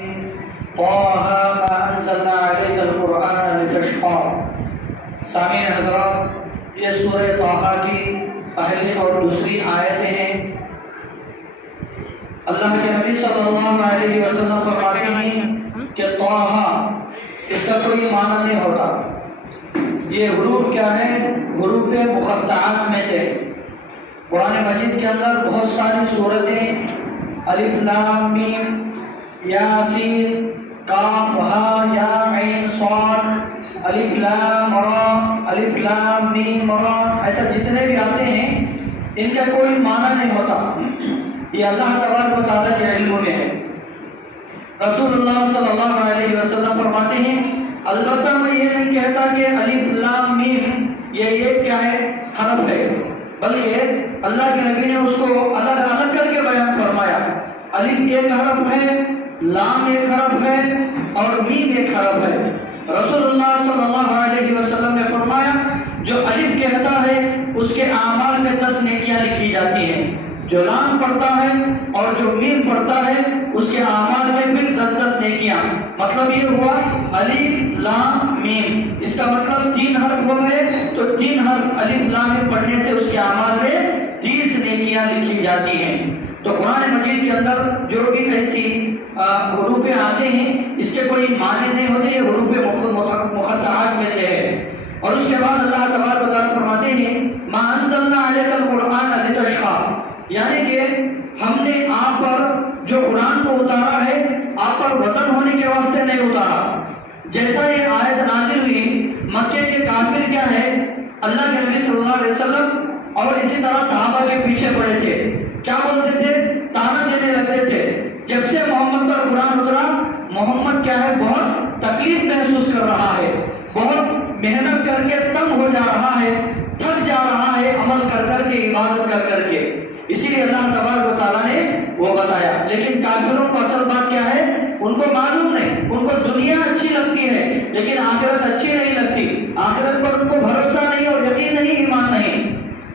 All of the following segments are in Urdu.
طه ما انزلنا عليك القرآن لتشقى۔ سامعین حضرات، یہ سورہ طه کی پہلی اور دوسری آیتیں ہیں۔ اللہ کے نبی صلی اللہ علیہ وسلم فرماتے ہیں کہ طه اس کا کوئی معنی نہیں ہوتا۔ یہ حروف کیا ہے؟ حروف مقطعات میں سے۔ قرآن مجید کے اندر بہت ساری سورتیں الف لام میم یاسین کاف ہا یا عین صاد الف لام را الف لام میم را، ایسا جتنے بھی آتے ہیں ان کا کوئی معنی نہیں ہوتا۔ یہ اللہ تبارک و تعالیٰ کے علم میں ہے۔ رسول اللہ صلی اللہ علیہ وسلم فرماتے ہیں البتہ میں یہ نہیں کہتا کہ الف لام میم یہ کیا ہے، حرف ہے، بلکہ اللہ کے نبی نے اس کو الگ الگ کر کے بیان فرمایا۔ الف ایک حرف ہے، لام ایک حرف ہے اور میم ایک حرف ہے۔ رسول اللہ صلی اللہ علیہ وسلم نے فرمایا جو الف کہتا ہے اس کے اعمال میں 10 نیکیاں لکھی جاتی ہیں، جو لام پڑھتا ہے اور جو میم پڑھتا ہے اس کے اعمال میں بھی 10 نیکیاں۔ مطلب یہ ہوا الف لام میم، اس کا مطلب 3 حرف ہو گئے، تو 3 حرف الف لام میم پڑھنے سے اس کے اعمال میں 30 نیکیاں لکھی جاتی ہیں۔ تو قرآن مجید کے اندر جو بھی ایسی حروف آتے ہیں اس کے کوئی معنی نہیں ہوتے، یہ حروف مقطعات میں سے ہے۔ اور اس کے بعد اللہ تبارک و تعالیٰ فرماتے ہیں ما انزلنا علیک القرآن لتشقى، یعنی کہ ہم نے آپ پر جو قرآن کو اتارا ہے آپ پر وزن ہونے کے واسطے نہیں اتارا۔ جیسا یہ آیت نازل ہوئی، مکے کے کافر کیا ہے، اللہ کے نبی صلی اللہ علیہ وسلم اور اسی طرح صحابہ کے پیچھے پڑے تھے، کیا بولتے تھے، تانا دینے لگتے تھے۔ جب سے محمد پر قرآن اترا، محمد کیا ہے، بہت تکلیف محسوس کر رہا ہے، بہت محنت کر کے تنگ ہو جا رہا ہے، تھک جا رہا ہے عمل کر کر کے، عبادت کر کر کے، اسی لیے اللہ تبارک و تعالیٰ نے وہ بتایا۔ لیکن کافروں کو اصل بات کیا ہے، ان کو معلوم نہیں، ان کو دنیا اچھی لگتی ہے لیکن آخرت اچھی نہیں لگتی، آخرت پر ان کو بھروسہ نہیں اور یقین نہیں، ایمان نہیں۔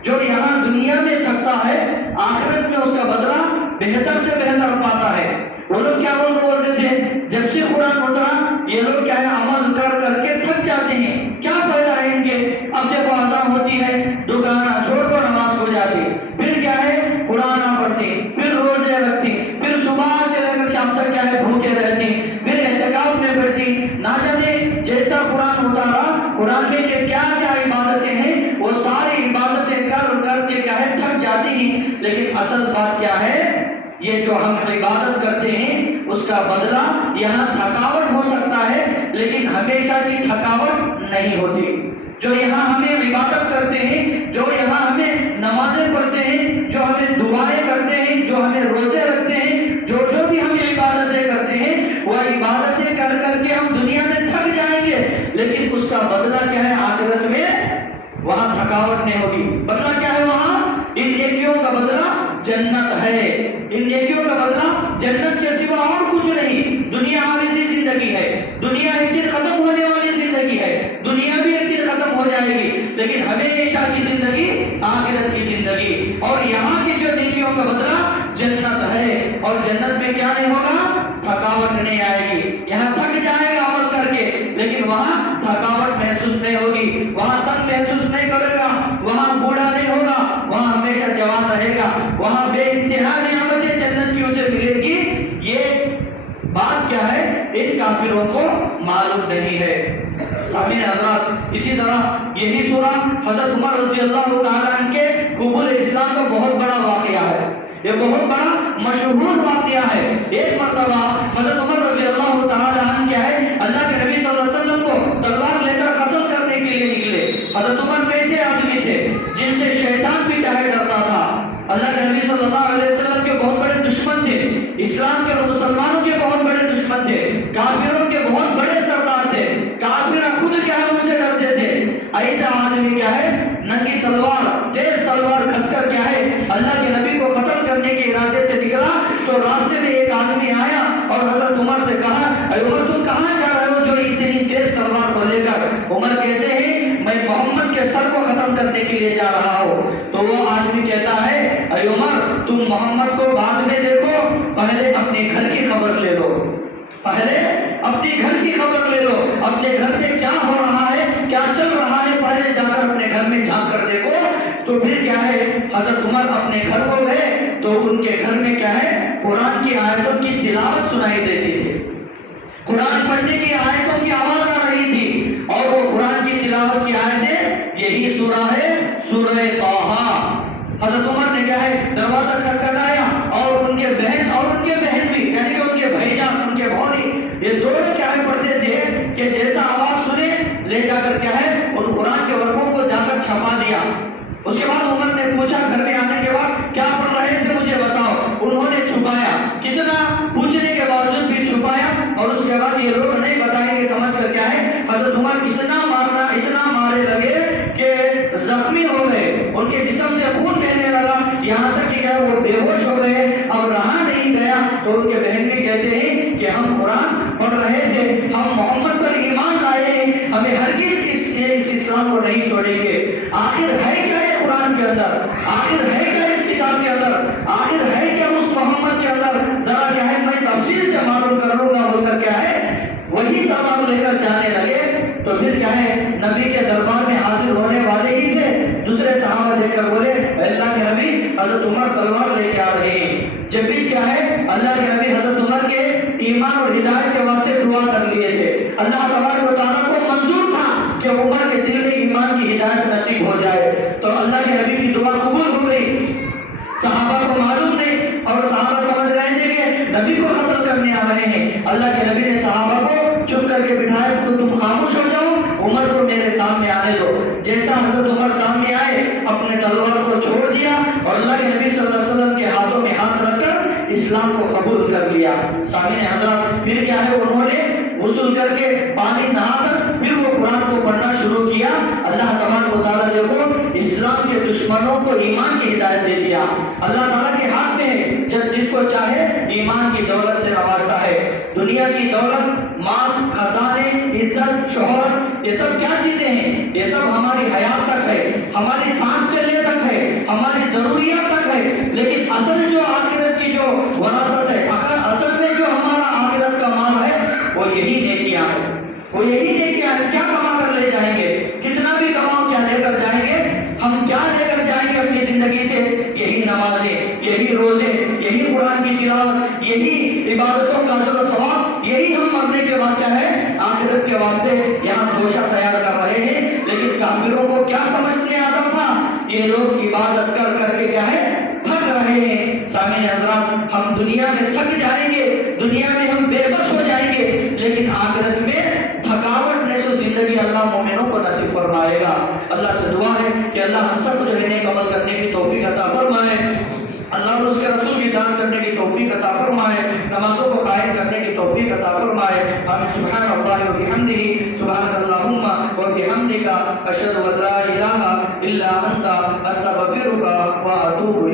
جو یہاں دنیا میں تھکتا ہے آخرت میں اس کا بدلہ بہتر سے بہتر پاتا ہے۔ وہ لوگ کیا بولتے تھے، جب سے قرآن اترا یہ لوگ کیا ہے، عمل کر کر کے تھک جاتے ہیں، کیا فائدہ ہے ان کے، اب دیکھو اذان ہوتی ہے دکان چھوڑ کر نماز کو جاتے، پھر کیا ہے قرآن پڑھتے، پھر روزے رکھتے، پھر صبح سے لے کر شام تک کیا ہے بھوکے رہتے، پھر اعتکاف میں پڑھتی، نہ جانے جیسا قرآن اتارا، قرآن میں کیا کیا عبادتیں ہیں وہ ساری عبادتیں کر کر کے کیا ہے تھک جاتی ہیں۔ لیکن اصل بات کیا ہے، یہ جو ہم عبادت کرتے ہیں اس کا بدلہ یہاں تھکاوٹ ہو سکتا ہے لیکن ہمیشہ کی تھکاوٹ نہیں ہوتی۔ جو یہاں ہمیں عبادت کرتے ہیں، جو یہاں ہمیں نمازیں پڑھتے ہیں، جو ہمیں دعائیں کرتے ہیں، جو ہمیں روزے رکھتے ہیں، جو بھی ہم عبادتیں کرتے ہیں وہ عبادتیں کر کر کے ہم دنیا میں تھک جائیں گے لیکن اس کا بدلہ کیا ہے آخرت میں، وہاں تھکاوٹ نہیں ہوگی۔ بدلہ کیا ہے وہاں، ان نیکیوں کا بدلہ جنت ہے، ان نیکیوں کا بدلہ جنت کے سوا اور کچھ نہیں۔ دنیا عارضی زندگی ہے، دنیا ایک دن ختم ہونے والی زندگی ہے، دنیا بھی ایک دن ختم ہو جائے گی لیکن ہمیشہ کی زندگی آخرت کی زندگی، اور یہاں کی جو نیکیوں کا بدلہ جنت ہے۔ اور جنت میں کیا نہیں ہوگا، تھکاوٹ نہیں آئے گی، یہاں تھک جائے گا عمل کر کے لیکن وہاں تھکاوٹ محسوس نہیں ہوگی، وہاں تنگ محسوس نہیں کرے گا، وہاں بوڑھا نہیں ہوگا، وہاں ہمیشہ جوان رہے گا، وہاں بے انتہا نعمتیں جنت کی اسے ملے گی۔ یہ بات کیا ہے ان کافروں کو معلوم نہیں ہے۔ سامعین حضرات، اسی طرح یہی سورہ حضرت عمر رضی اللہ تعالیٰ عنہ کے قبول اسلام کا بہت بڑا واقعہ ہے، یہ بہت بڑا مشہور واقعہ ہے۔ ایک مرتبہ حضرت عمر رضی اللہ تعالیٰ عنہ کیا ہے، اللہ کے نبی صلی اللہ علیہ وسلم کو تلوار لے کر قتل کرنے کے لیے نکلے۔ حضرت عمر کیسے آدمی تھے جن سے شیطان بھی کیا ہے ڈرتا تھا، اللہ کے نبی صلی اللہ علیہ وسلم کے بہت بڑے دشمن تھے، اسلام کے اور مسلمانوں کے بہت بڑے دشمن تھے، کافروں کے بہت بڑے سردار تھے، کافر خود کیا ہے ان سے ڈرتے تھے۔ ایسا آدمی کیا ہے ننگی تلوار، تیز تلوار کس کر کیا ہے اللہ کے نبی کو قتل کرنے کے ارادے سے نکلا، تو راستے میں ایک آدمی آیا اور حضرت عمر سے کہا اے عمر تم کہاں جا رہے ہو جو اتنی تیز تلوار کو لے کر؟ عمر کہتے ہیں میں محمد کے سر کو ختم کرنے کے لیے جا رہا ہوں۔ تو وہ آدمی کہتا ہے اے عمر تم محمد کو بعد میں دیکھو، پہلے اپنے گھر کی خبر لے لو۔ پہلے اپنے گھر کی خبر لے لو، اپنے گھر میں کیا ہو رہا ہے، کیا چل رہا ہے، پہلے جا کر اپنے گھر میں جھانک کر دیکھو۔ تو پھر کیا ہے، حضرت عمر اپنے گھر کو گئے تو ان کے گھر میں کیا ہے، قرآن کی آیتوں کی تلاوت سنائی دیتی تھی، قرآن پڑھنے کی آیتوں کی آواز آ رہی تھی، اور وہ قرآن کی تلاوت کی آیتیں یہی سورہ ہے، سورہ طٰہٰ۔ حضرت عمر نے کیا ہے، دروازہ کھٹکھٹایا، اور ان کے بہن بھی، یعنی کہ ان کے بھائی جان، ان کے بھائی، یہ دونوں کیا ہے پڑھتے تھے کہ جیسا آواز سنے لے جا کر کیا ہے ان قرآن کے ورقوں کو جا کر چھپا دیا۔ اس کے بعد عمر نے پوچھا گھر میں آنے کے بعد، کیا پڑھ رہے تھے مجھے بتاؤ۔ انہوں نے چھپایا، کتنا پوچھنے کے باوجود بھی چھپایا، اور اس کے بعد یہ لوگ نہیں بتائیں گے سمجھ کر کیا ہے حضرت عمر اتنا مارے لگے کہ زخمی ہو گئے، ان کے جسم سے خون بہنے لگا، یہاں تک کہ کیا وہ بے ہوش ہو گئے، اب رہا نہیں گیا۔ تو ان کے بہن بھی کہتے ہیں کہ ہم قرآن پڑھ رہے تھے، ہم محمد پر ایمان لائے ہیں، ہمیں ہرگز اس اسلام کو نہیں چھوڑیں گے۔ آخر ہے کیا یہ قرآن کے اندر، آخر ہے کیا اس کتاب کے اندر، آخر ہے کیا اس محمد کے اندر، ذرا کیا ہے میں تفصیل سے معلوم کر لوں گا بول کر کیا ہے وہی تمام لے کر جانے لگے۔ تو پھر کیا ہے نبی کے دربار میں حاضر ہونے والے ہی تھے، دوسرے صحابہ دیکھ کر بولے اللہ کے نبی حضرت عمر تلوار لے کے آ رہے ہیں۔ جب بھی کیا ہے اللہ کے نبی حضرت عمر کے ایمان اور ہدایت کے واسطے دعا کر لیے تھے، اللہ تبارک و تعالیٰ کو منظور تھا کہ عمر کے دل میں ایمان کی ہدایت نصیب ہو جائے، تو اللہ کے نبی کی دعا قبول ہو گئی۔ صحابہ کو معلوم نہیں، اور صحابہ سمجھ رہے تھے کہ نبی کو قتل کرنے آ رہے ہیں۔ اللہ کے نبی نے صحابہ کو چپ کر کے بٹھایا تو تم خاموش ہو جاؤ، عمر کو میرے سامنے آنے دو۔ جیسا حضرت عمر سامنے آئے اپنے تلوار کو چھوڑ دیا، اور اللہ کے نبی صلی اللہ علیہ وسلم کے ہاتھوں میں ہاتھ رکھ کر اسلام کو قبول کر لیا۔ سامعین حضرات، پھر کیا ہے انہوں نے غسل کر کے پانی نہا کر پھر وہ قرآن کو پڑھنا شروع کیا۔ اللہ تبارک و تعالیٰ دیکھو اسلام کے دشمنوں کو ایمان کی ہدایت دے دیا۔ اللہ تعالیٰ کے ہاتھ میں ہے، جب جس کو چاہے ایمان کی دولت سے نوازتا ہے۔ دنیا کی دولت، مال، خزانے، عزت، شہرت، یہ سب کیا چیزیں ہیں؟ یہ سب ہماری حیات تک ہے، ہماری سانس چلنے تک ہے، ہماری ضروریات تک ہے، لیکن اصل جو آخرت کی جو وراثت ہے، اصل میں جو ہمارا آخرت کا مال ہے وہ یہی نیکیاں ہیں، وہ یہی نیکیاں ہیں۔ کیا کما کر لے جائیں گے، کتنا بھی کماؤ کیا لے کر جائیں گے؟ ہم کیا لے کر جائیں گے اپنی زندگی سے؟ یہی نمازیں، یہی روزے، یہی قرآن کی تلاوت، یہی عبادتوں کا اجر و ثواب، یہی ہم مرنے کے بعد کیا ہے آخرت کے واسطے یہاں گوشہ تیار کر رہے ہیں۔ لیکن کافروں کو کیا سمجھ میں آتا تھا؟ یہ لوگ عبادت کر کر کے کیا ہے تھک رہے ہیں۔ سامعین حضرات، ہم دنیا میں تھک جائیں گے، دنیا میں ہم بے بس ہو جائیں گے، لیکن آخرت میں تھکاوٹ نشو زندگی اللہ مومنوں کو نصیب فرمائے گا۔ اللہ سے دعا ہے کہ اللہ ہم سب کو جو ہے نیک عمل کرنے کی توفیق عطا فرمائے، اللہ اور اس کے رسول کی اطاعت کرنے کی توفیق عطا فرمائے، نمازوں کو قائم کرنے کی توفیق عطا فرمائے۔ آمین۔ سبحان اللہ و بحمدہ، سبحانک اللہم و بحمدک، اشہد ان لا الہ الا انت، استغفرک و اتوب الیک۔